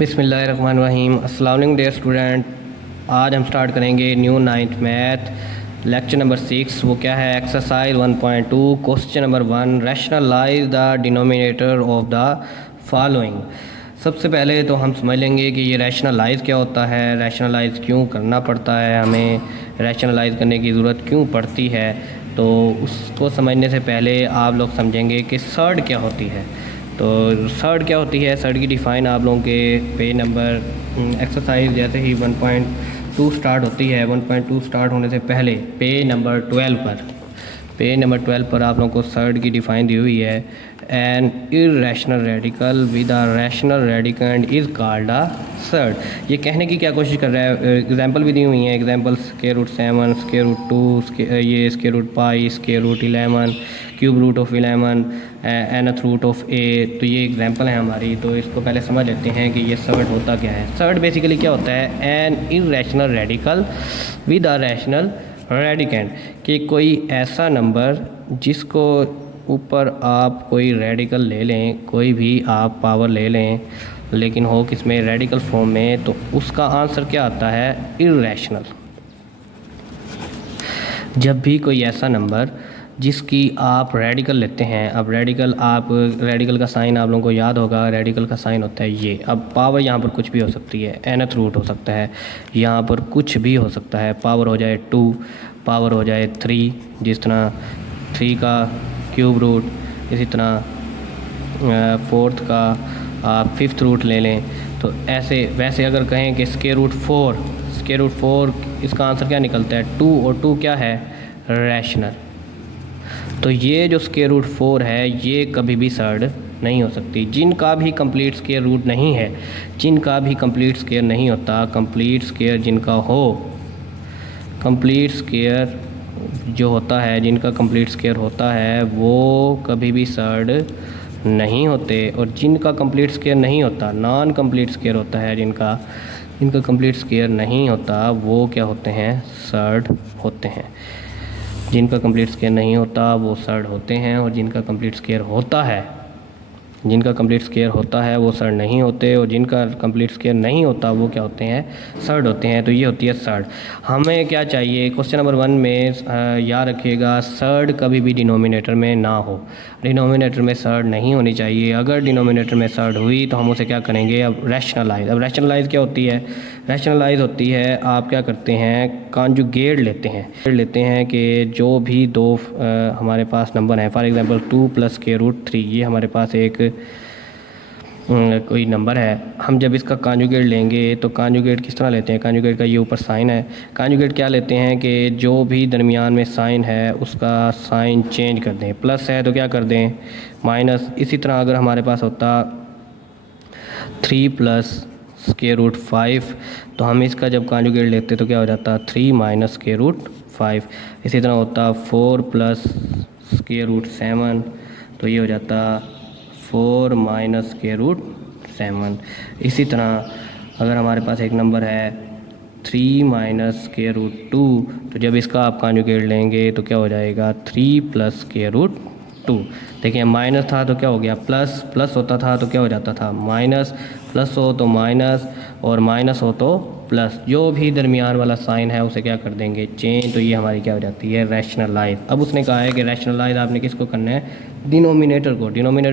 बिस्मिल्लाहिर्रहमानिर्रहीम। अस्सलाम वालेकुम डियर स्टूडेंट। आज हम स्टार्ट करेंगे new ninth math lecture number 6। वो क्या है? Exercise 1.2 question number 1, rationalise the denominator of the following. सबसे पहले तो हम समझ लेंगे कि ये रैशनलाइज क्या होता है, रैशनलाइज क्यों करना पड़ता है, हमें रैशनलाइज करने की ज़रूरत क्यों पड़ती है। तो उसको समझने से पहले आप लोग समझेंगे कि सर्ड क्या होती है। तो सर्ड क्या होती है, सर्ड की डिफ़ाइन आप लोगों के पेज नंबर एक्सरसाइज जैसे ही 1.2 स्टार्ट होती है, 1.2 स्टार्ट होने से पहले पेज नंबर 12 पर आप लोगों को सर्ड की डिफ़ाइन दी हुई है। N irrational radical with a rational radicand is called a surd. ये कहने की क्या कोशिश कर रहा है, एग्जांपल भी दी हुई हैं। एग्जांपल √7, √2, ये √π, √11, cube root of 11, nth root of a। तो ये एग्जांपल है हमारी। तो इसको पहले समझ लेते हैं कि ये सर्ड होता क्या है। सर्ड बेसिकली क्या होता है? N irrational radical with a rational radicand, कि कोई ऐसा नंबर जिसको ऊपर आप कोई रेडिकल ले लें, कोई भी आप पावर ले लें, लेकिन हो किसमें? रेडिकल फॉर्म में, तो उसका आंसर क्या आता है? इर्रेशनल। जब भी कोई ऐसा नंबर जिसकी आप रेडिकल लेते हैं, अब रेडिकल का साइन आप लोगों को याद होगा, रेडिकल का साइन होता है ये। अब पावर यहाँ पर कुछ भी हो सकती है, nth रूट हो सकता है, यहाँ पर कुछ भी हो सकता है। पावर हो जाए 2, पावर हो जाए 3, जिस तरह 3 का क्यूब रूट, इसी तरह फोर्थ का आप 5th रूट ले लें। तो ऐसे वैसे अगर कहें कि √4 इसका आंसर क्या निकलता है? 2, और 2 क्या है? रैशनल। तो ये जो √4 है ये कभी भी सर्ड नहीं हो सकती। जिनका भी कंप्लीट स्क्वायर रूट नहीं है, जिनका भी कंप्लीट स्क्वायर नहीं होता, कंप्लीट स्क्वायर जिनका हो, कंप्लीट स्क्वायर जो होता है, जिनका कंप्लीट स्क्वायर होता है वो कभी भी सर्ड नहीं होते। और जिनका कंप्लीट स्क्वायर नहीं होता, नॉन कंप्लीट स्क्वायर होता है, जिनका कंप्लीट स्क्वायर नहीं होता, वो क्या होते हैं? सर्ड होते हैं। जिनका कंप्लीट स्क्वायर नहीं होता वो सर्ड होते हैं, और जिनका कंप्लीट स्क्वायर होता है वो सर्ड नहीं होते, और जिनका कंप्लीट स्क्वायर नहीं होता वो क्या होते हैं? सर्ड होते हैं। तो ये होती है सर्ड। हमें क्या चाहिए? क्वेश्चन नंबर 1 में याद रखिएगा, सर्ड कभी भी डिनोमिनेटर में ना हो। डिनोमिनेटर में सर्ड नहीं होनी चाहिए। अगर डिनोमिनेटर में सर्ड हुई तो हम उसे क्या करेंगे? अब रैशनलाइज क्या होती है? रैशनलाइज होती है, आप क्या करते हैं? कॉन्जुगेट लेते हैं कि जो भी दो हमारे पास नंबर है, फॉर एग्जांपल 2 + k√3, ये हमारे पास एक कोई नंबर है। हम जब इसका कॉन्जुगेट लेंगे तो कॉन्जुगेट किस तरह लेते हैं? कॉन्जुगेट का ये ऊपर साइन है। कॉन्जुगेट क्या लेते हैं कि जो भी दरमियान में साइन है उसका साइन चेंज कर दें। प्लस है तो क्या कर दें? माइनस। इसी तरह अगर हमारे पास होता 3 + k√5, तो हम इसका जब कॉन्जुगेट लेते तो क्या हो जाता? 3 - k√5। इसी तरह होता 4 + k√7, तो ये हो जाता 4 - k√7। इसी तरह अगर हमारे पास एक नंबर है 3 - k√2, तो जब इसका आप कॉन्जुगेट लेंगे तो क्या हो जाएगा? 3 + k√2। देखिए माइनस था तो क्या हो गया? प्लस होता था तो क्या हो जाता था? माइनस। प्लस हो तो माइनस, और माइनस हो तो प्लस। जो भी दरमियान वाला साइन है उसे क्या कर देंगे? चेंज। तो ये हमारी क्या हो जाती है? रैशनलाइज। अब उसने कहा है कि रैशनलाइज आपने किसको करना है? डिनोमिनेटर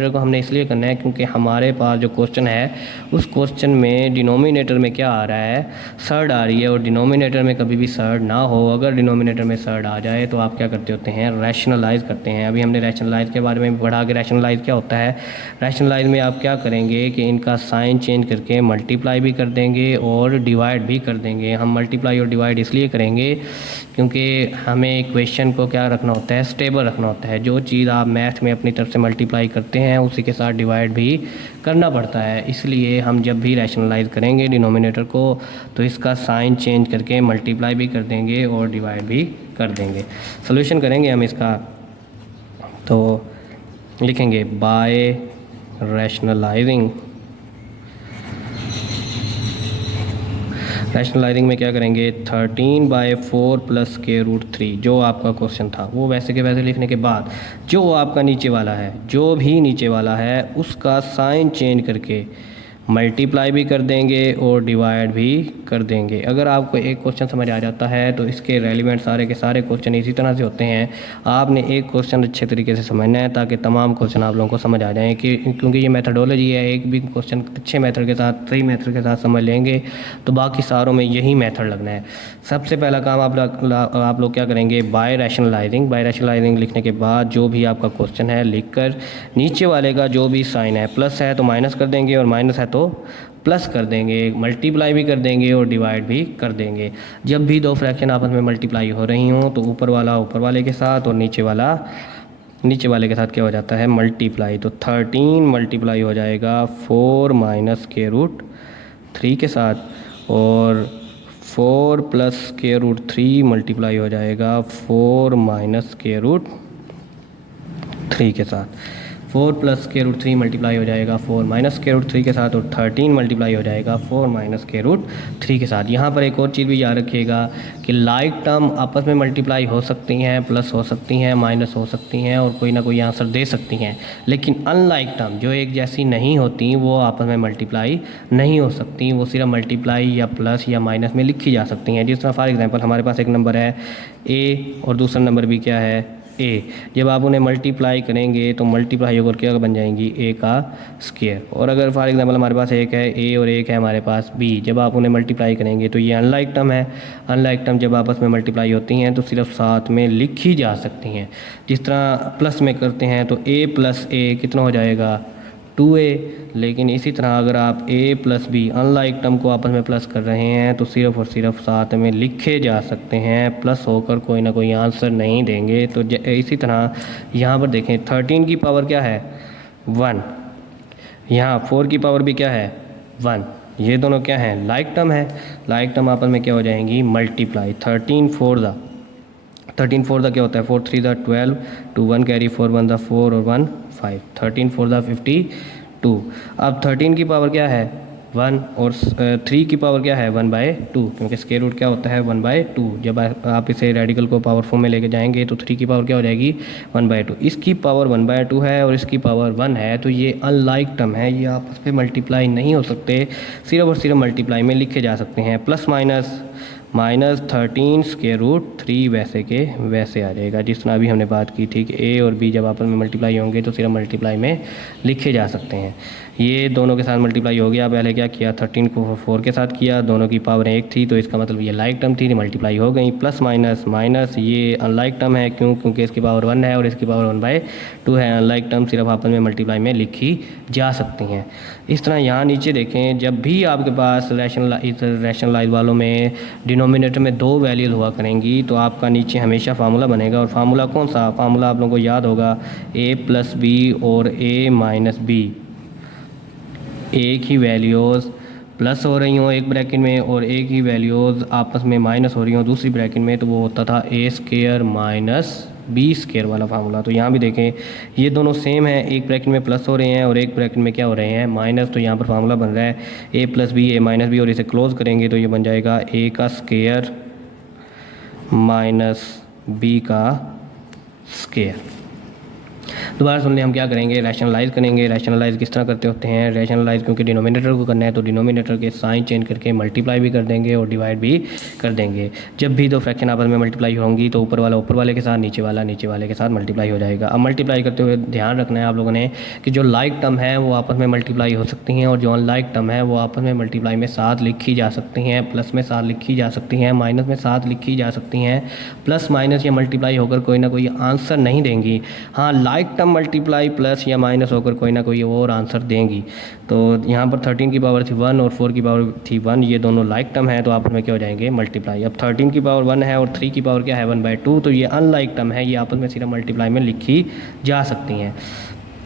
को हमने इसलिए करना है क्योंकि हमारे पास जो क्वेश्चन है उस क्वेश्चन में डिनोमिनेटर में क्या आ रहा है? सर्ड आ रही है। और डिनोमिनेटर में कभी भी सर्ड ना हो। अगर डिनोमिनेटर में सर्ड आ जाए तो आप क्या करते होते हैं? रैशनलाइज करते हैं। अभी हमने रैशनलाइज के बारे में पढ़ा कि रैशनलाइज क्या होता है। रैशनलाइज में आप क्या करेंगे कि इनका साइन चेंज करके मल्टीप्लाई भी कर देंगे और डिवाइड भी कर देंगे। हम मल्टीप्लाई और डिवाइड इसलिए करेंगे क्योंकि हमें इक्वेशन को क्या रखना होता है? स्टेबल रखना होता है। जो चीज़ आप मैथ में अपनी तरफ से मल्टीप्लाई करते हैं उसी के साथ डिवाइड भी करना पड़ता है। इसलिए हम जब भी रैशनलाइज करेंगे डिनोमिनेटर को तो इसका साइन चेंज करके मल्टीप्लाई भी कर देंगे और डिवाइड भी कर देंगे। सोल्यूशन करेंगे हम इसका, तो लिखेंगे बाय रैशनलाइजिंग में क्या करेंगे? 13/4 + k√3, जो आपका क्वेश्चन था वो वैसे के वैसे लिखने के बाद जो आपका नीचे वाला है, जो भी नीचे वाला है उसका साइन चेंज करके मल्टीप्लाई भी कर देंगे और डिवाइड भी कर देंगे। अगर आपको एक क्वेश्चन समझ आ जाता है तो इसके रेलिवेंट सारे के सारे क्वेश्चन इसी तरह से होते हैं। आपने एक क्वेश्चन अच्छे तरीके से समझना है ताकि तमाम क्वेश्चन आप लोगों को समझ आ जाएं, कि क्योंकि ये मेथडोलॉजी है, एक भी क्वेश्चन अच्छे मेथड के साथ, सही मेथड के साथ समझ लेंगे तो बाकी सारों में यही मेथड लगना है। सबसे पहला काम आप लोग क्या करेंगे, बाय रैशनलाइजिंग। बाय रैशनलाइजिंग लिखने के बाद जो भी आपका क्वेश्चन है लिखकर नीचे वाले का जो भी साइन है, प्लस है तो माइनस कर देंगे और माइनस है तो प्लस कर देंगे, मल्टीप्लाई भी कर देंगे और डिवाइड भी कर देंगे। जब भी दो फ्रैक्शन आपस में मल्टीप्लाई हो रही हों तो ऊपर वाला ऊपर वाले के साथ और नीचे वाले के साथ क्या हो जाता है, मल्टीप्लाई। तो 13 मल्टीप्लाई हो जाएगा 4 माइनस के रूट 3 के साथ, और 4 प्लस के रूट 3 मल्टीप्लाई हो जाएगा 4 माइनस के रूट 3 के साथ। 4 प्लस के रूट 3 मल्टीप्लाई हो जाएगा 4 माइनस के रूट 3 के साथ, और 13 मल्टीप्लाई हो जाएगा 4 माइनस के रूट 3 के साथ। यहाँ पर एक और चीज़ भी याद रखिएगा कि लाइक टर्म आपस में मल्टीप्लाई हो सकती हैं, प्लस हो सकती हैं, माइनस हो सकती हैं और कोई ना कोई आंसर दे सकती हैं, लेकिन अनलाइक टर्म जो एक जैसी नहीं होती वो आपस में मल्टीप्लाई नहीं हो सकती, वो सिर्फ मल्टीप्लाई या प्लस या माइनस में लिखी जा सकती हैं। जिस तरह फॉर एग्जांपल हमारे पास एक नंबर है ए और दूसरा नंबर भी क्या है, ए। जब आप उन्हें मल्टीप्लाई करेंगे तो मल्टीप्लाई होकर क्या बन जाएंगी, ए का स्क्वायर। और अगर फॉर एग्जांपल हमारे पास एक है ए और एक है हमारे पास बी, जब आप उन्हें मल्टीप्लाई करेंगे तो ये अनलाइक टर्म है। अनलाइक टर्म जब आपस में मल्टीप्लाई होती हैं तो सिर्फ साथ में लिखी जा सकती हैं। जिस तरह प्लस में करते हैं तो ए प्लस ए कितना हो जाएगा, 2a। लेकिन इसी तरह अगर आप a plus B unlike term को आपस में प्लस कर रहे हैं तो सिर्फ और सिर्फ साथ में लिखे जा सकते हैं, प्लस होकर कोई ना कोई आंसर नहीं देंगे। तो इसी तरह यहाँ पर देखें 13 की पावर क्या है, 1। यहाँ 4 की पावर भी क्या है, 1। ये दोनों क्या हैं, लाइक टर्म है। लाइक टर्म आपस में क्या हो जाएंगी, मल्टीप्लाई। 13 4 क्या होता है, 4 3 12, 2 1 कैरी, 4 1 4 और 1 5, 13 4 52। अब 13 की पावर क्या है, 1 और 3 की पावर क्या है, 1/2, क्योंकि स्क्वायर रूट क्या होता है, 1/2। जब आप इसे रेडिकल को पावर फॉर्म में लेके जाएंगे तो 3 की पावर क्या हो जाएगी, 1/2। इसकी पावर 1/2 है और इसकी पावर 1 है, तो ये अनलाइक टर्म है, ये आपस में मल्टीप्लाई नहीं हो सकते, सिर्फ और सिर्फ मल्टीप्लाई में लिखे जा सकते हैं। प्लस माइनस -13 स्क्वायर रूट 3 वैसे के वैसे आ जाएगा। जिस तरह अभी हमने बात की थी कि ए और बी जब आपस में मल्टीप्लाई होंगे तो सिर्फ मल्टीप्लाई में लिखे जा सकते हैं। ये दोनों के साथ मल्टीप्लाई हो गया। पहले क्या किया, 13 को 4 के साथ किया, दोनों की पावर 1 थी तो इसका मतलब ये लाइक टर्म थी, मल्टीप्लाई हो गई। प्लस माइनस ये अनलाइक टर्म है, क्योंकि इसकी पावर 1 है और इसकी पावर 1/2 है। अनलाइक टर्म सिर्फ आपस में मल्टीप्लाई में लिखी जा सकती हैं। इस तरह यहाँ नीचे देखें, जब भी आपके पास रैशनलाइज वालों में डिनोमिनेटर में 2 वैल्यूज हुआ करेंगी तो आपका नीचे हमेशा फार्मूला बनेगा। और फार्मूला कौन सा, फार्मूला आप लोगों को याद होगा, a प्लस बी और a माइनस बी, एक ही वैल्यूज़ प्लस हो रही हों एक ब्रैकेट में और एक ही वैल्यूज़ आपस में माइनस हो रही हों दूसरी ब्रैकेट में, तो वो होता था a square minus B square वाला फार्मूला। तो यहाँ भी देखें ये दोनों सेम है, एक ब्रैकेट में प्लस हो रहे हैं और एक ब्रैकेट में क्या हो रहे हैं, माइनस। तो यहाँ पर फार्मूला बन रहा है a plus B a minus B, और इसे क्लोज करेंगे तो ये बन जाएगा a का स्क्वायर माइनस b का स्क्वायर। दोबारा सुन लें, हम क्या करेंगे, रैशनलाइज करेंगे। रैशनलाइज किस तरह करते होते हैं, रैशनलाइज क्योंकि डिनोमिनेटर को करना है तो डिनोमिनेटर के साइन चेंज करके मल्टीप्लाई भी कर देंगे और डिवाइड भी कर देंगे। जब भी दो फ्रैक्शन आपस में मल्टीप्लाई होंगी तो ऊपर वाला ऊपर वाले के साथ, नीचे वाले के साथ मल्टीप्लाई हो जाएगा। अब मल्टीप्लाई करते हुए ध्यान रखना है आप लोगों ने कि जो लाइक टर्म है वो आपस में मल्टीप्लाई हो सकती हैं और जो अनलाइक टर्म है वो आपस में मल्टीप्लाई में साथ लिखी जा सकती हैं, प्लस में साथ लिखी जा सकती हैं, माइनस में साथ लिखी जा सकती हैं। प्लस माइनस या मल्टीप्लाई होकर कोई ना कोई आंसर नहीं देंगी। हाँ, लाइक टर्म मल्टीप्लाई प्लस या माइनस होकर कोई ना कोई और आंसर देंगी। तो यहाँ पर 13 की पावर थी 1 और 4 की पावर थी 1, ये दोनों लाइक टर्म है तो आपस में क्या हो जाएंगे, मल्टीप्लाई। अब 13 की पावर 1 है और 3 की पावर क्या है, 1/2, तो ये अनलाइक टर्म है, ये आपस में सिर्फ मल्टीप्लाई में लिखी जा सकती हैं।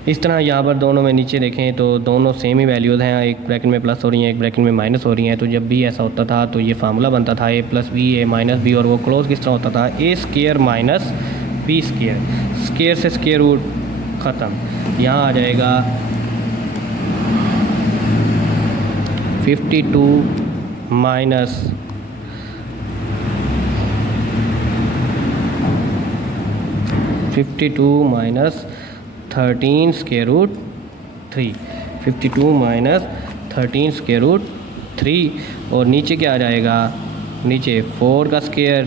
इस तरह यहाँ पर दोनों में नीचे देखें तो दोनों सेम ही वैल्यूज़ हैं, एक ब्रैकेट में प्लस हो रही हैं, एक ब्रैकेट में माइनस हो रही हैं। तो जब भी ऐसा होता था तो ये फार्मूला बनता था a plus B a minus B, और वो क्लोज किस तरह होता था, a square minus B square. Square से स्क्वायर रूट ख़त्म। यहाँ आ जाएगा 52 minus 13 square root 3, 52 minus 13 square root 3 और नीचे क्या आ जाएगा, नीचे 4 का स्क्वायर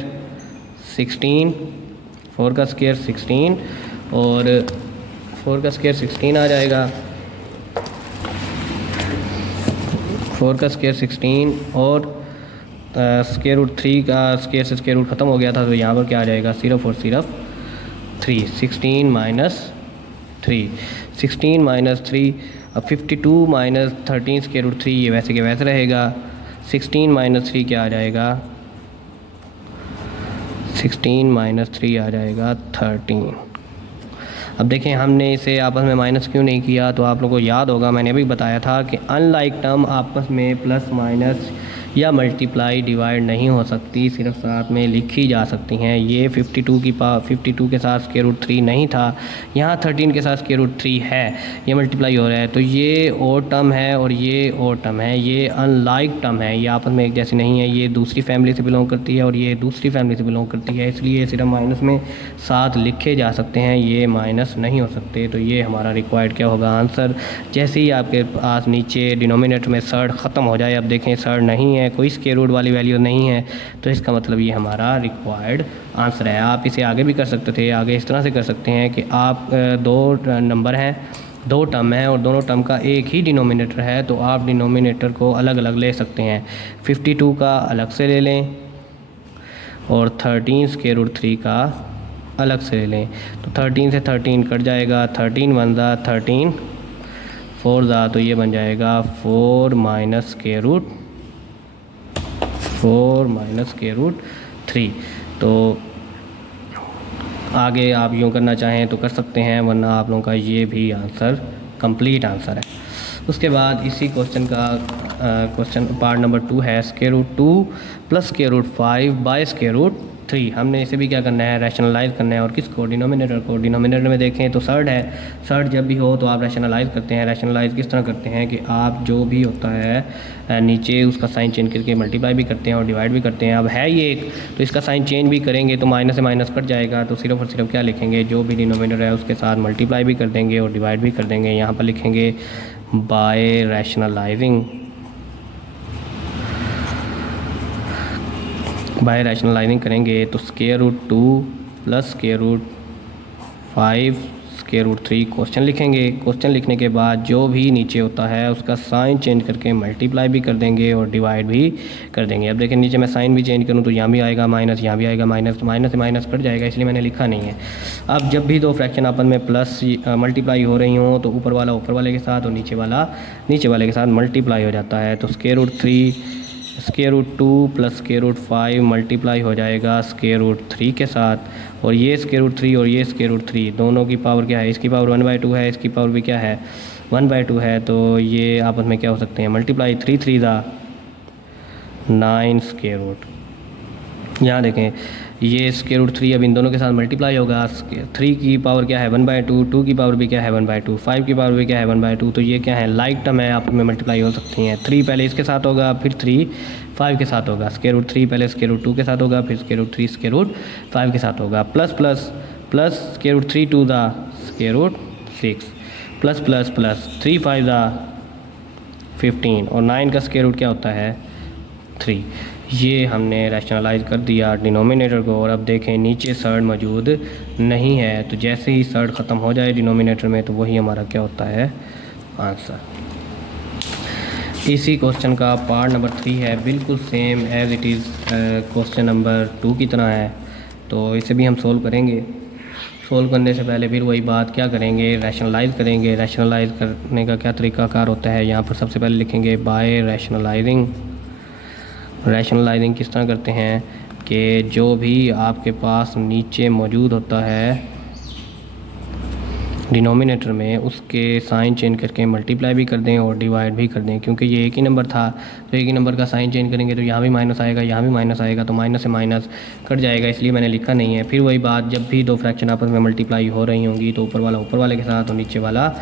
16, 4 का स्क्वायर 16 और 4 का स्क्वायर 16 आ जाएगा, 4 का स्क्वायर 16 और स्क्वायर रूट 3 का स्क्वायर से स्क्वायर रूट ख़त्म हो गया था, तो यहाँ पर क्या आ जाएगा, सिर्फ और सिर्फ 3, 16 माइनस 3, 16 माइनस 3। अब 52 माइनस 13 स्क्वायर रूट 3 ये वैसे के वैसे रहेगा, 16 माइनस 3 क्या आ जाएगा, 16 माइनस 3 आ जाएगा 13। अब देखें हमने इसे आपस में माइनस क्यों नहीं किया, तो आप लोगों को याद होगा मैंने अभी बताया था कि अनलाइक टर्म आपस में प्लस माइनस या मल्टीप्लाई डिवाइड नहीं हो सकती, सिर्फ साथ में लिखी जा सकती हैं। ये 52 के साथ स्क्वायर रूट 3 नहीं था, यहाँ 13 के साथ स्क्वायर रूट 3 है, ये मल्टीप्लाई हो रहा है, तो ये और टर्म है और ये और टर्म है, ये अनलाइक टर्म है, ये आपस में एक जैसी नहीं है, ये दूसरी फैमिली से बिलोंग करती है और ये दूसरी फैमिली से बिलोंग करती है, इसलिए सिर्फ माइनस में साथ लिखे जा सकते हैं, ये माइनस नहीं हो सकते। तो ये हमारा रिक्वायर्ड क्या होगा आंसर। जैसे ही आपके पास नीचे डिनोमिनेटर में सर्ड ख़त्म हो जाए, अब देखें सर्ड नहीं है, कोई स्क्वायर रूट वाली वैल्यू नहीं है, तो इसका मतलब ये हमारा रिक्वायर्ड आंसर है। आप इसे आगे भी कर सकते थे, आगे इस तरह से कर सकते हैं कि आप दो नंबर हैं, दो टर्म हैं और दोनों टर्म का एक ही डिनोमिनेटर है, तो आप डिनोमिनेटर को अलग अलग ले सकते हैं। 52 का अलग से ले लें और 13 स्क्वायर रूट 3 का अलग से ले लें, तो 13 से 13 कट जाएगा, 13 1 ज़ा 13 4 ज़ा, तो ये बन जाएगा 4 माइनस स्क्वायर रूट 3। तो आगे आप यूँ करना चाहें तो कर सकते हैं, वरना आप लोगों का ये भी आंसर कंप्लीट आंसर है। उसके बाद इसी क्वेश्चन का क्वेश्चन पार्ट नंबर 2 है square root 2 plus square root 5 by square root 3। हमने इसे भी क्या करना है, रैशनलाइज करना है, और किसको, डिनोमिनेटर को। डिनोमिनेटर में देखें तो सर्ड है, सर्ड जब भी हो तो आप रैशनलाइज करते हैं। रैशनलाइज किस तरह करते हैं कि आप जो भी होता है नीचे उसका साइन चेंज करके मल्टीप्लाई भी करते हैं और डिवाइड भी करते हैं। अब है ये एक, तो इसका साइन चेंज भी करेंगे तो माइनस से माइनस कट जाएगा, तो सिर्फ और सिर्फ क्या लिखेंगे, जो भी डिनोमिनेटर है उसके साथ मल्टीप्लाई भी कर देंगे और डिवाइड भी कर देंगे। यहाँ पर लिखेंगे बाय रैशनलाइजिंग, बाय रैशनलाइजिंग करेंगे तो square root 2 plus square root 5 square root 3 question लिखेंगे। क्वेश्चन लिखने के बाद जो भी नीचे होता है उसका साइन चेंज करके मल्टीप्लाई भी कर देंगे और डिवाइड भी कर देंगे। अब देखिए नीचे मैं साइन भी चेंज करूँ तो यहाँ भी आएगा माइनस, यहाँ भी आएगा माइनस, तो माइनस से माइनस कट जाएगा, इसलिए मैंने लिखा नहीं है। अब जब भी दो फ्रैक्शन आपस में प्लस मल्टीप्लाई हो रही हों तो ऊपर वाला ऊपर वाले के साथ और नीचे वाला नीचे वाले के साथ मल्टीप्लाई हो जाता है। तो square root 3 square root 2 plus square root 5 multiply हो जाएगा स्क्वायर रूट 3 के साथ, और ये स्क्वायर रूट 3 और ये स्क्वायर रूट 3 दोनों की पावर क्या है, इसकी पावर 1/2 है, इसकी पावर भी क्या है 1/2 है, तो ये आपस में क्या हो सकते हैं मल्टीप्लाई। 3 3 ज़ा 9 स्क्वायर रूट। यहाँ देखें ये स्क्वायर रूट 3 अब इन दोनों के साथ मल्टीप्लाई होगा। 3 की पावर क्या है 1/2, 2 की पावर भी क्या है 1/2, 5 की पावर भी क्या है 1/2, तो ये क्या है लाइक टर्म है, आप में मल्टीप्लाई हो सकती हैं। 3 पहले इसके साथ होगा, फिर 3 5 के साथ होगा। स्क्वायर रूट 3 पहले स्क्वायर रूट 2 के साथ होगा, फिर स्क्वायर रूट 3 स्क्वायर रूट 5 के साथ होगा। Plus plus plus square root 3 2 ज़ा square root 6 plus plus plus 3 5 ज़ा 15 और 9 का स्क्वायर रूट क्या होता है 3। ये हमने रैशनलाइज कर दिया डिनोमिनेटर को, और अब देखें नीचे सर्ड मौजूद नहीं है, तो जैसे ही सर्ड ख़त्म हो जाए डिनोमिनेटर में तो वही हमारा क्या होता है आंसर। इसी क्वेश्चन का पार्ट नंबर 3 है, बिल्कुल same as it is question number 2 की तरह है, तो इसे भी हम सोल्व करेंगे। सोल्व करने से पहले फिर वही बात क्या करेंगे, रैशनलाइज करेंगे। रैशनलाइज करने का क्या तरीक़ाकार होता है, यहाँ पर सबसे पहले लिखेंगे बाय रैशनलाइजिंग। रैशनलाइजिंग किस तरह करते हैं कि जो भी आपके पास नीचे मौजूद होता है डिनोमिनेटर में उसके साइन चेंज करके मल्टीप्लाई भी कर दें और डिवाइड भी कर दें। क्योंकि ये एक ही नंबर था तो एक ही नंबर का साइन चेंज करेंगे तो यहाँ भी माइनस आएगा, यहाँ भी माइनस आएगा, तो माइनस से माइनस कट जाएगा, इसलिए मैंने लिखा नहीं है। फिर वही बात, जब भी दो फ्रैक्शन आपस में मल्टीप्लाई हो रही होंगी तो ऊपर वाला ऊपर वाले के साथ और नीचे वाला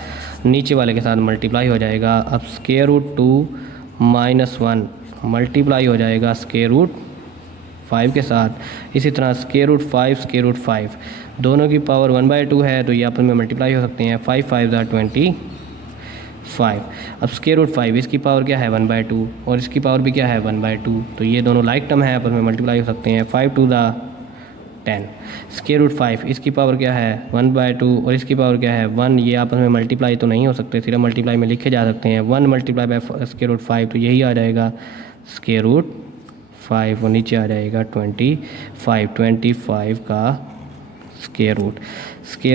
नीचे वाले के साथ मल्टीप्लाई हो जाएगा। अब स्क्वायर रूट 2 - 1 मल्टीप्लाई हो जाएगा स्क्वायर रूट 5 के साथ। इसी तरह स्क्वायर रूट 5 स्क्वायर रूट 5 दोनों की पावर 1/2 है, तो ये आपस में मल्टीप्लाई हो सकते हैं। 5 5 ज़ा 20 5। अब स्क्वायर रूट 5 इसकी पावर क्या है 1/2 और इसकी पावर भी क्या है 1/2, तो ये दोनों लाइक टर्म है, आपस में मल्टीप्लाई हो सकते हैं। 5 टू द 10। स्क्वायर रूट 5 इसकी पावर क्या है 1/2 और इसकी पावर क्या है 1, ये आपस में मल्टीप्लाई तो नहीं हो सकते, सिर्फ मल्टीप्लाई में लिखे जा सकते हैं। 1 मल्टीप्लाई बाय स्क्वायर रूट 5, तो यही आ जाएगा स्क्वायर रूट 5 और नीचे आ जाएगा 25 का स्क्वायर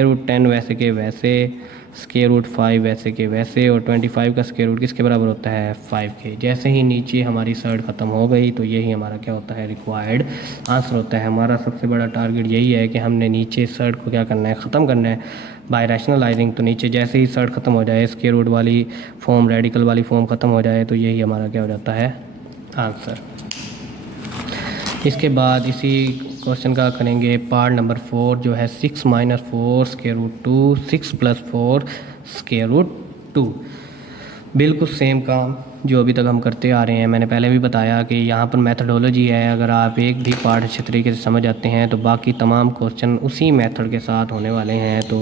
रूट 10 वैसे के वैसे, स्क्वायर रूट 5 वैसे के वैसे, और 25 का स्क्वायर रूट किसके बराबर होता है 5 के। जैसे ही नीचे हमारी सर्ड ख़त्म हो गई तो यही हमारा क्या होता है रिक्वायर्ड आंसर होता है। हमारा सबसे बड़ा टारगेट यही है कि हमने नीचे सर्ड को क्या करना है, ख़त्म करना है बाय रैशनलाइजिंग। तो नीचे जैसे ही सर्ड ख़त्म हो जाए, स्क्वायर रूट वाली फॉर्म, रेडिकल वाली फॉर्म ख़त्म हो जाए, तो यही हमारा क्या हो जाता है आंसर। इसके बाद इसी क्वेश्चन का करेंगे पार्ट नंबर 4 जो है 6 - 4 स्क्वायर रूट 2, 6 + 4 स्क्वायर रूट 2। बिल्कुल सेम काम जो अभी तक हम करते आ रहे हैं। मैंने पहले भी बताया कि यहाँ पर मेथडोलॉजी है, अगर आप एक भी पार्ट अच्छे तरीके से समझ आते हैं तो बाकी तमाम क्वेश्चन उसी मेथड के साथ होने वाले हैं। तो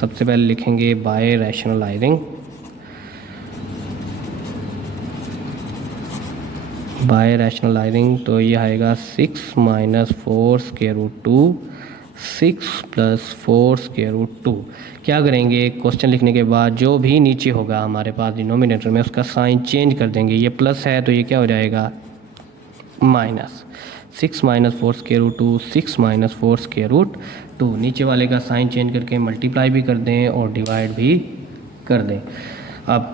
सबसे पहले लिखेंगे बाय रैशनलाइजिंग, बाय रैशनलाइजिंग, तो ये आएगा 6 - 4 स्क्वायर रूट 2, 6 + 4 स्क्वायर रूट 2। क्या करेंगे, क्वेश्चन लिखने के बाद जो भी नीचे होगा हमारे पास डिनोमिनेटर में उसका साइन चेंज कर देंगे। ये प्लस है तो ये क्या हो जाएगा minus. 6 - 4 square root 2, 6 - 4 square root 2। नीचे वाले का साइन चेंज करके मल्टीप्लाई भी कर दें और डिवाइड भी कर दें। अब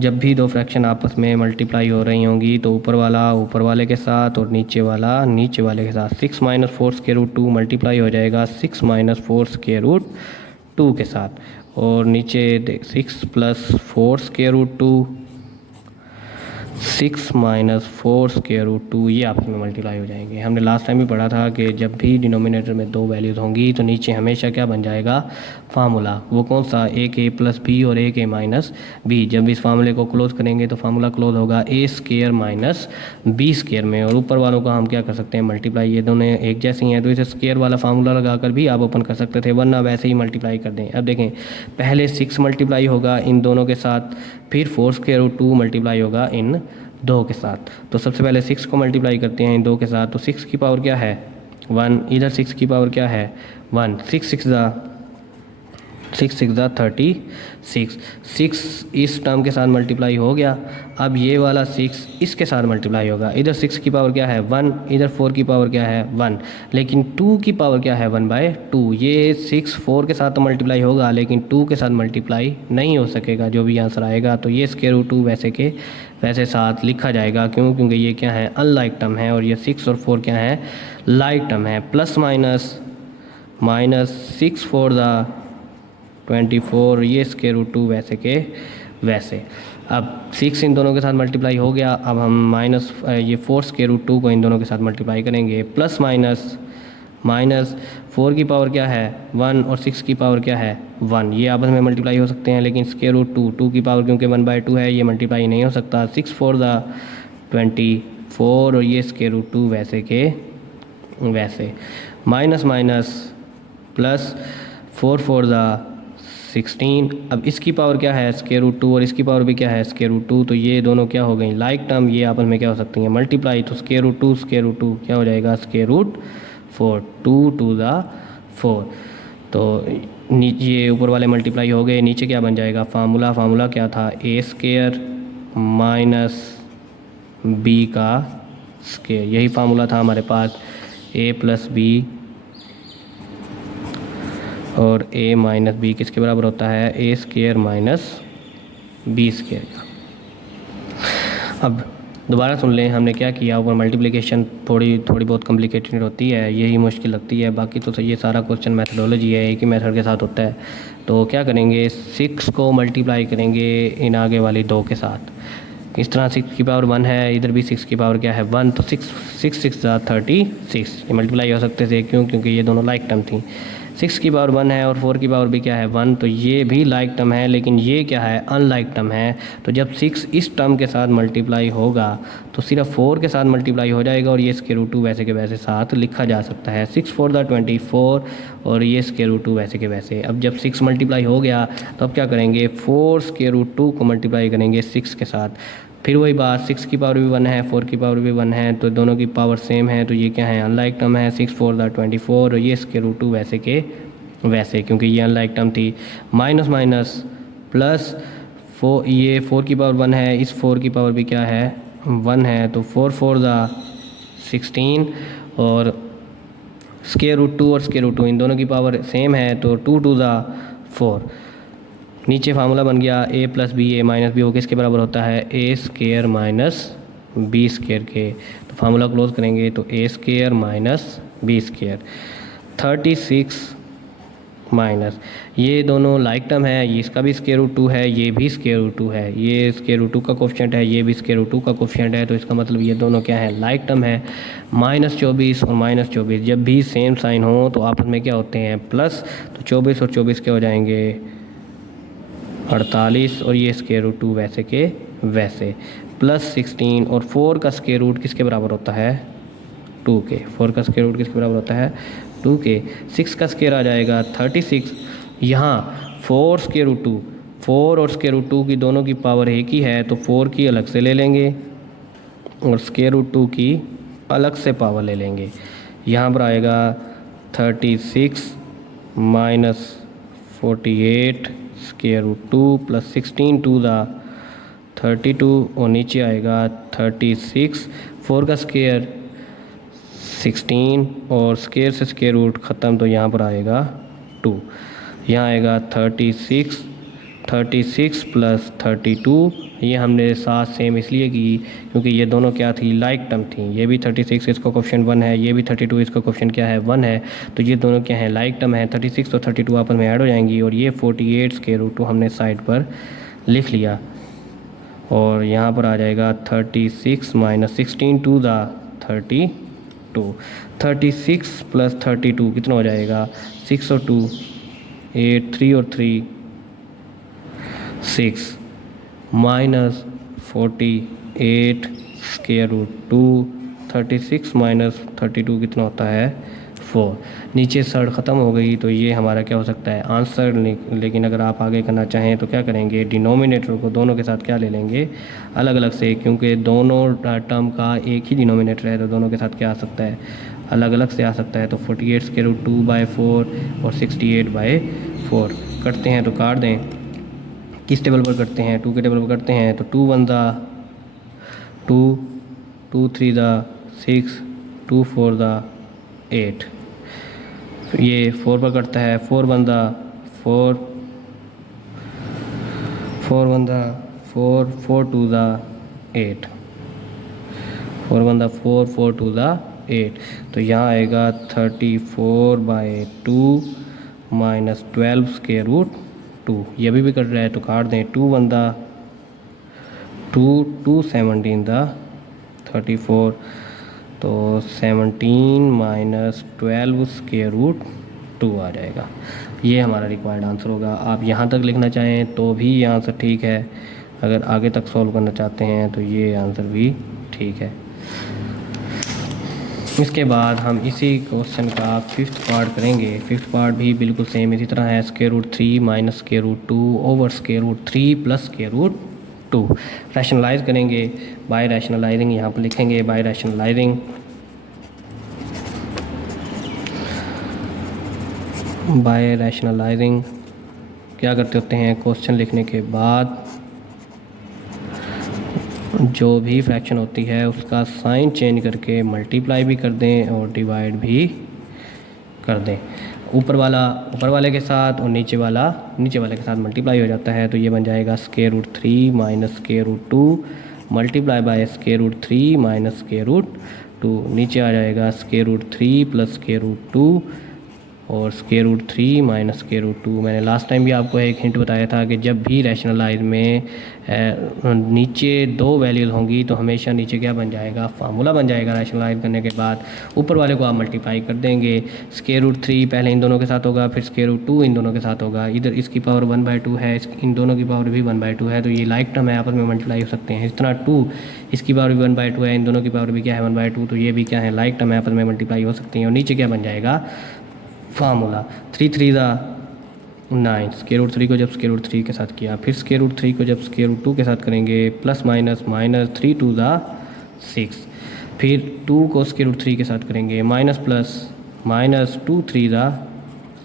जब भी दो फ्रैक्शन आपस में मल्टीप्लाई हो रही होंगी तो ऊपर वाला ऊपर वाले के साथ और नीचे वाला नीचे वाले के साथ 6 - 4 स्क्वायर रूट 2 मल्टीप्लाई हो जाएगा 6 - 4 स्क्वायर रूट 2 के साथ, और नीचे 6 + 4 स्क्वायर रूट 2, 6 - 4 स्क्वायर रूट 2, ये आपस में मल्टीप्लाई हो जाएंगे। हमने लास्ट टाइम भी पढ़ा था कि जब भी डिनोमिनेटर में दो वैल्यूज़ होंगी तो नीचे हमेशा क्या बन जाएगा फार्मूला, वो कौन सा, a + b और a - b। जब इस फार्मूले को क्लोज करेंगे तो फार्मूला क्लोज होगा a² - b² में, और ऊपर वालों का हम क्या कर सकते हैं मल्टीप्लाई, ये दोनों एक जैसी हैं तो इसे स्क्वायर वाला फार्मूला लगाकर भी आप ओपन कर सकते थे, वरना वैसे ही मल्टीप्लाई कर दें। अब देखें पहले 6 मल्टीप्लाई होगा इन दोनों के साथ, फिर 4 स्क्वायर रूट 2 मल्टीप्लाई होगा इन 2 के साथ। तो सबसे पहले 6 को मल्टीप्लाई करते हैं इन 2 के साथ, तो 6 की पावर क्या है 1, इधर 6 की पावर क्या है 1, 6 6 ज़ा 36, 6 इस टर्म के साथ मल्टीप्लाई हो गया। अब ये वाला 6 इसके साथ मल्टीप्लाई होगा, इधर 6 की पावर क्या है 1, इधर 4 की पावर क्या है 1, लेकिन 2 की पावर क्या है 1/2। ये 6 4 के साथ तो मल्टीप्लाई होगा लेकिन 2 के साथ मल्टीप्लाई नहीं हो सकेगा जो भी आंसर आएगा। तो ये स्क्वायर रूट 2 वैसे के वैसे साथ लिखा जाएगा, क्यों, क्योंकि ये क्या है अनलाइक टर्म है और ये 6 और 4 क्या है लाइक टर्म है। प्लस माइनस 6 4 ज़ा 24, ये स्क्वायर रूट 2 वैसे के वैसे। अब 6 इन दोनों के साथ मल्टीप्लाई हो गया, अब हम ये 4 स्क्वायर रूट 2 को इन दोनों के साथ मल्टीप्लाई करेंगे। प्लस माइनस 4 की पावर क्या है 1 और 6 की पावर क्या है 1, ये आपस में मल्टीप्लाई हो सकते हैं, लेकिन स्क्वायर रूट 2 की पावर क्योंकि 1/2 है ये मल्टीप्लाई नहीं हो सकता। 6 4 ज़ा 24 और ये स्क्वायर रूट 2 वैसे के वैसे। माइनस प्लस 4 4 ज़ा 16। अब इसकी पावर क्या है स्क्वायर रूट 2 और इसकी पावर भी क्या है स्क्वायर रूट 2, तो ये दोनों क्या हो गई लाइक टर्म, ये आपस में क्या हो सकती हैं मल्टीप्लाई। तो स्क्वायर रूट 2 क्या हो जाएगा स्क्वायर रूट 4, 2 2 ज़ा 4। तो नीचे ऊपर वाले मल्टीप्लाई हो गए, नीचे क्या बन जाएगा फार्मूला क्या था a² - b का स्क्वायर, यही फार्मूला था हमारे पास a + b और a - b किसके बराबर होता है a² - b² का। अब दोबारा सुन लें हमने क्या किया, ऊपर मल्टीप्लिकेशन थोड़ी बहुत कॉम्प्लिकेटेड होती है, यही मुश्किल लगती है, बाकी तो ये सारा क्वेश्चन मेथडोलॉजी है, एक ही मेथड के साथ होता है। तो क्या करेंगे 6 को मल्टीप्लाई करेंगे इन आगे वाली 2 के साथ। इस तरह 6 की पावर 1 है, इधर भी 6 की पावर क्या है 1, तो 6 6 ज़ा 36, ये मल्टीप्लाई हो सकते थे, क्योंकि ये दोनों लाइक टर्म थी। 6 की पावर 1 है और 4 की पावर भी क्या है 1, तो ये भी लाइक टर्म है, लेकिन ये क्या है अनलाइक टर्म है। तो जब 6 इस टर्म के साथ मल्टीप्लाई होगा तो सिर्फ 4 के साथ मल्टीप्लाई हो जाएगा और ये स्क्वायर रूट 2 वैसे के वैसे साथ लिखा जा सकता है। 6 4 द 24 और ये स्क्वायर रूट 2 वैसे के वैसे। अब जब 6 मल्टीप्लाई हो गया तो अब क्या करेंगे 4 स्क्वायर रूट 2 को मल्टीप्लाई करेंगे 6 के साथ। फिर वही बात, 6 की पावर भी 1 है, 4 की पावर भी 1 है, तो दोनों की पावर सेम है, तो ये क्या है अनलाइक टर्म है। 6 4 द 24 और ये स्क्वायर रूट 2 वैसे के वैसे, क्योंकि ये अनलाइक टर्म थी। माइनस माइनस प्लस 4, ये 4 की पावर 1 है, इस 4 की पावर भी क्या है 1 है, तो 4 4 द 16 और स्क्वायर रूट 2 और स्क्वायर रूट 2 इन दोनों की पावर सेम है, तो 2 2 द 4। नीचे फार्मूला बन गया a plus B A minus B, वो किसके बराबर होता है A square minus B square के। तो फार्मूला क्लोज करेंगे तो A square minus B square. 36 minus ये दोनों लाइक टर्म है, ये इसका भी स्क्वायर रूट 2 है, ये भी स्क्वायर रूट 2 है, ये स्क्वायर रूट 2 का कोफिशिएंट है, ये भी स्क्वायर रूट 2 का कोफिशिएंट है, तो इसका मतलब ये दोनों क्या है लाइक टर्म है। -24 और -24 जब भी सेम साइन हो तो आपस में क्या होते हैं प्लस, तो 24 और 24 क्या हो जाएंगे 48 और ये स्क्वायर रूट 2 वैसे के वैसे, प्लस 16 और 4 का स्क्वायर रूट किसके बराबर होता है 2 के। 4 का स्क्वायर रूट किसके बराबर होता है 2 के। 6 का स्क्वायर आ जाएगा 36। यहाँ 4 स्क्वायर रूट 2, 4 और स्क्वायर रूट 2 की दोनों की पावर एक ही है, तो 4 की अलग से ले लेंगे और स्क्वायर रूट 2 की अलग से पावर ले लेंगे। यहाँ पर आएगा 36 minus 48 square root 2 plus 16 to the 32 और नीचे आएगा 36। 4 का स्क्वायर 16 और स्क्वायर से स्क्वायर रूट ख़त्म, तो यहाँ पर आएगा 2। यहाँ आएगा 36 प्लस 32। ये हमने साथ सेम इसलिए की क्योंकि ये दोनों क्या थी लाइक टर्म थी। ये भी 36 इसका कोफिशिएंट 1 है, ये भी 32 इसका कोफिशिएंट क्या है 1 है, तो ये दोनों क्या है लाइक टर्म है। 36 और 32 आपस में ऐड हो जाएंगी और ये 48 स्क्वायर रूट 2 हमने साइड पर लिख लिया और यहाँ पर आ जाएगा 36 माइनस 16 टू द 32। 36 प्लस 32 कितना हो जाएगा 6 और 2 8, 3 और 3 6 माइनस 48 स्क्वायर रूट 2। 36 माइनस 32 कितना होता है 4। नीचे सड़ ख़त्म हो गई, तो ये हमारा क्या हो सकता है आंसर। लेकिन अगर आप आगे करना चाहें तो क्या करेंगे डिनोमिनेटर को दोनों के साथ क्या ले लेंगे अलग अलग से, क्योंकि दोनों टर्म का एक ही डिनोमिनेटर है, तो दोनों के साथ क्या आ सकता है अलग अलग से आ सकता है। तो 48 स्क्वायर रूट 2/4 और 68/4 करते हैं तो काट दें। किस टेबल पर करते हैं 2 के टेबल पर करते हैं, तो 2 1 द 2, 2 3 द 6, 2 4 द 8। ये 4 पर करता है 4 1 the 4, 4 1 the 4, 4 2 the 8, 4 1 the 4, 4 2 the 8। तो यहाँ आएगा 34/2 माइनस 12 स्क्वायर रूट 2। ये भी कर रहा है तो काट दें। 2 1 द 2, 2 17 द 34, तो 17 माइनस 12 स्क्वायर रूट 2 आ जाएगा। ये हमारा रिक्वायर्ड आंसर होगा। आप यहाँ तक लिखना चाहें तो भी ये आंसर ठीक है, अगर आगे तक सॉल्व करना चाहते हैं तो ये आंसर भी ठीक है। इसके बाद हम इसी क्वेश्चन का 5th पार्ट करेंगे। 5th पार्ट भी बिल्कुल सेम इसी तरह है, square root 3 minus square root 2 over square root 3 plus square root 2। Rationalise करेंगे बाय रैशनलाइजिंग, यहाँ पर लिखेंगे बाय रैशनलाइजिंग। बाय रैशनलाइजिंग क्या करते होते हैं क्वेश्चन लिखने के बाद जो भी फ्रैक्शन होती है उसका साइन चेंज करके मल्टीप्लाई भी कर दें और डिवाइड भी कर दें। ऊपर वाले के साथ और नीचे वाले के साथ मल्टीप्लाई हो जाता है, तो ये बन जाएगा square root 3 minus square root 2 multiply by square root 3 minus square root 2। नीचे आ जाएगा square root 3 plus square root 2 और square root 3 minus square root 2। मैंने लास्ट टाइम भी आपको एक हिंट बताया था कि जब भी रैशनलाइज में नीचे दो वैल्यूज़ होंगी तो हमेशा नीचे क्या बन जाएगा, फार्मूला बन जाएगा। रैशनलाइज करने के बाद ऊपर वाले को आप मल्टीप्लाई कर देंगे। स्क्वायर रूट 3 पहले इन दोनों के साथ होगा, फिर स्क्वायर रूट 2 इन दोनों के साथ होगा। इधर इसकी पावर 1/2 है, इन दोनों की पावर भी 1/2 है, तो ये लाइक टर्म है, आपस में मल्टीप्लाई हो सकते हैं। इस तरह 2 इसकी पावर भी 1/2 है, इन दोनों की पावर भी क्या है 1/2, तो ये भी क्या है लाइक टर्म है, आपस में मल्टीप्लाई हो सकती हैं। और नीचे क्या बन जाएगा फार्मूला 3 3 9। स्क्वायर रूट 3 को जब स्क्वायर रूट 3 के साथ किया, फिर स्क्वायर रूट 3 को जब स्क्वायर रूट 2 के साथ करेंगे, प्लस माइनस माइनस 3 2 6। फिर 2 को स्क्वायर रूट 3 के साथ करेंगे, माइनस प्लस माइनस 2 3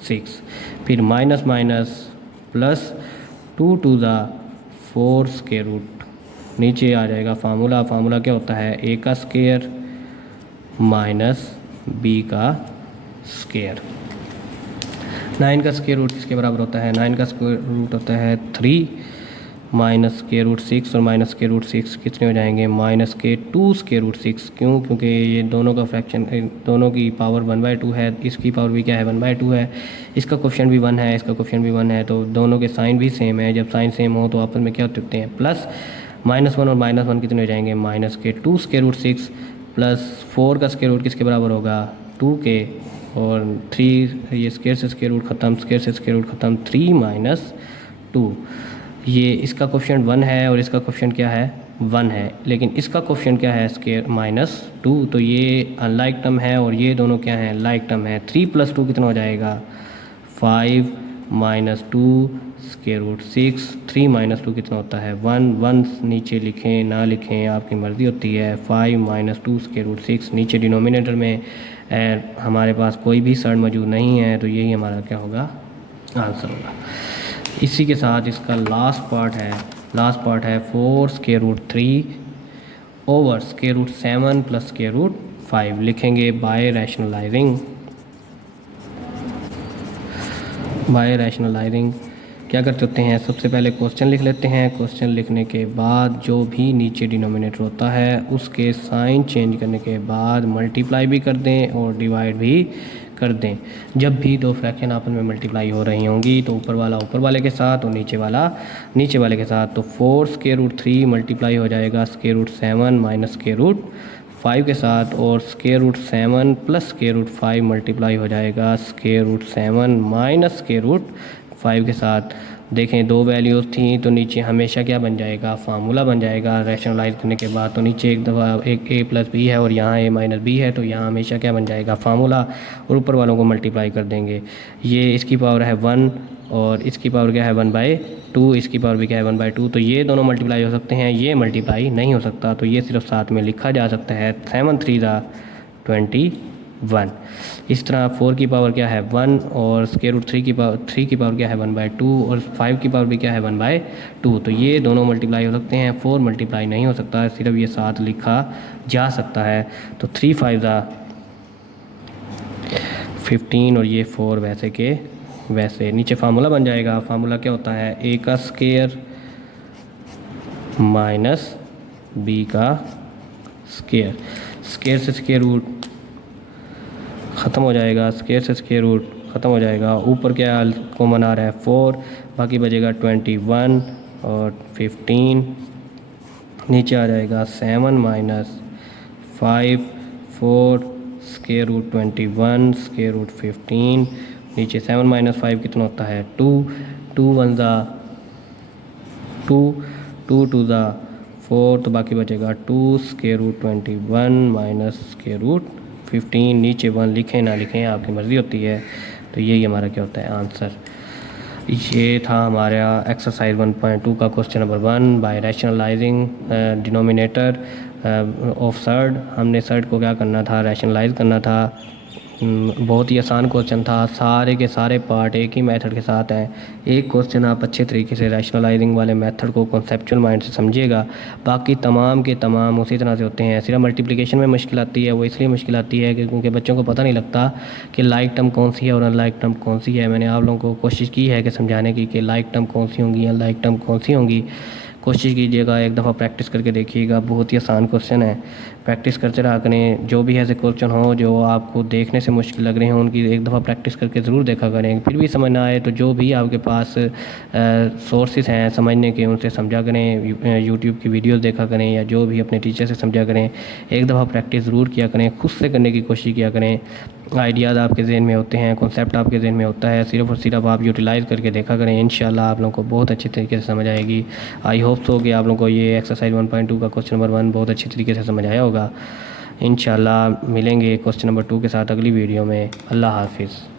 6। फिर minus minus plus 2 2 4 square root. नीचे आ जाएगा फार्मूला। फार्मूला क्या होता है, ए का स्क्वायर माइनस बी का स्क्वायर। 9 का स्क्वायर रूट किसके बराबर होता है, 9 का स्क्वायर रूट होता है 3 माइनस स्क्वायर रूट 6, और माइनस स्क्वायर रूट 6 कितने हो जाएंगे, माइनस के 2 स्क्वायर रूट 6। क्यों, क्योंकि ये दोनों का फ्रैक्शन, दोनों की पावर 1/2 है, इसकी पावर भी क्या है 1/2 है, इसका कोफिशिएंट भी 1 है, इसका कोफिशिएंट भी 1 है, तो दोनों के साइन भी सेम है। जब साइन सेम हो तो आपस में क्या होते हैं प्लस। -1 और -1 कितने हो जाएंगे, माइनस के 2 स्क्वायर रूट 6 प्लस 4 का स्क्वायर रूट किसके बराबर होगा 2 के, और 3 ये स्क्वायर से स्क्वायर रूट ख़त्म, स्क्वायर से स्क्वायर रूट ख़त्म, 3 माइनस 2। ये इसका कोफिशिएंट 1 है और इसका कोफिशिएंट क्या है 1 है, लेकिन इसका कोफिशिएंट क्या है स्क्वायर -2, तो ये अनलाइक टर्म है और ये दोनों क्या हैं लाइक टर्म है। 3 + 2 कितना हो जाएगा 5 माइनस 2 स्क्वायर रूट 6। 3 माइनस 2 कितना होता है 1, 1 नीचे लिखें ना लिखें आपकी मर्ज़ी होती है। 5 माइनस 2 स्क्वायर रूट 6, नीचे डिनोमिनेटर में हमारे पास कोई भी सड़ मौजूद नहीं है, तो यही हमारा क्या होगा आंसर होगा। इसी के साथ इसका लास्ट पार्ट है 4 square root 3 over square root 7 plus square root 5। लिखेंगे बाय रैशनलाइजिंग क्या करते होते हैं, सबसे पहले क्वेश्चन लिख लेते हैं। क्वेश्चन लिखने के बाद जो भी नीचे डिनोमिनेटर होता है उसके साइन चेंज करने के बाद मल्टीप्लाई भी कर दें और डिवाइड भी कर दें। जब भी दो फ्रैक्शन आपस में मल्टीप्लाई हो रही होंगी तो ऊपर वाला ऊपर वाले के साथ और नीचे वाला नीचे वाले के साथ। तो 4 स्क्वायर रूट 3 मल्टीप्लाई हो जाएगा square root 7 minus square root 5 के साथ, और square root 7 plus square root 5 multiply हो जाएगा square root 7 minus square root 5 के साथ। देखें दो वैल्यूज़ थी तो नीचे हमेशा क्या बन जाएगा फार्मूला बन जाएगा रैशनलाइज करने के बाद। तो नीचे एक दफ़ा एक a प्लस बी है और यहाँ a माइनस बी है, तो यहाँ हमेशा क्या बन जाएगा फार्मूला, और ऊपर वालों को मल्टीप्लाई कर देंगे। ये इसकी पावर है 1 और इसकी पावर क्या है 1/2, इसकी पावर भी क्या है 1/2, तो ये दोनों मल्टीप्लाई हो सकते हैं, ये मल्टीप्लाई नहीं हो सकता, तो ये सिर्फ साथ में लिखा जा सकता है 7 3 21। इस तरह 4 की पावर क्या है 1 और स्क्वायर रूट 3 की पावर क्या है 1/2 और 5 की पावर भी क्या है 1/2, तो ये दोनों मल्टीप्लाई हो सकते हैं, 4 मल्टीप्लाई नहीं हो सकता, सिर्फ ये साथ लिखा जा सकता है। तो 3 5 15 और ये 4 वैसे के वैसे। नीचे फार्मूला बन जाएगा। फार्मूला क्या होता है a का स्क्वायर माइनस b का स्क्वायर। स्क्वायर से स्क्वायर रूट ख़त्म हो जाएगा, स्क्वायर से स्क्वायर रूट ख़त्म हो जाएगा। ऊपर क्या कॉमन आ रहा है 4, बाकी बचेगा 21 और 15। नीचे आ जाएगा 7 minus 5 4 square root 21 square root 15। नीचे 7 माइनस 5 कितना होता है 2, 2 1 2, 2 2 4, तो बाकी बचेगा 2 square root 21 minus square root 15। नीचे 1 लिखें ना लिखें आपकी मर्ज़ी होती है। तो यही हमारा क्या होता है आंसर। ये था हमारा एक्सरसाइज 1.2 का question number 1 by rationalising denominator of surd. हमने सर्ड को क्या करना था रैशनलाइज करना था। बहुत ही आसान क्वेश्चन था, सारे के सारे पार्ट एक ही मेथड के साथ हैं। एक क्वेश्चन आप अच्छे तरीके से रैशनलाइजिंग वाले मेथड को कॉन्सेप्चुअल माइंड से समझिएगा, बाकी तमाम के तमाम उसी तरह से होते हैं। सिर्फ मल्टीप्लिकेशन में मुश्किल आती है, वो इसलिए मुश्किल आती है क्योंकि बच्चों को पता नहीं लगता कि लाइक टर्म कौन सी है और अनलाइक टर्म कौन सी है। मैंने आप लोगों को कोशिश की है कि समझाने की कि लाइक टर्म कौन सी होंगी, अनलाइक टर्म कौन सी होंगी। कोशिश कीजिएगा, एक दफ़ा प्रैक्टिस करके देखिएगा। बहुत ही आसान क्वेश्चन है, प्रैक्टिस करते रहा करें। जो भी ऐसे क्वेश्चन हो जो आपको देखने से मुश्किल लग रहे हैं उनकी एक दफ़ा प्रैक्टिस करके ज़रूर देखा करें। फिर भी समझ ना आए तो जो भी आपके पास सोर्सेज हैं समझने के, उनसे समझा करें। यूट्यूब की वीडियोस देखा करें या जो भी अपने टीचर से समझा करें। एक दफ़ा प्रैक्टिस ज़रूर किया करें, खुद से करने की कोशिश किया करें। आइडियाज़ आपके ज़हन में होते हैं, कॉन्सेप्ट आपके ज़हन में होता है, सिर्फ़ और सिर्फ आप यूटिलाइज़ करके देखा करें। इंशाल्लाह आप लोगों को बहुत अच्छे तरीके से समझ आएगी। आई होप सो कि आप लोगों को ये एक्सरसाइज 1.2 का क्वेश्चन नंबर 1 बहुत अच्छी तरीके से समझ आया होगा। इंशाल्लाह मिलेंगे क्वेश्चन नंबर 2 के साथ अगली वीडियो में। अल्लाह हाफिज़।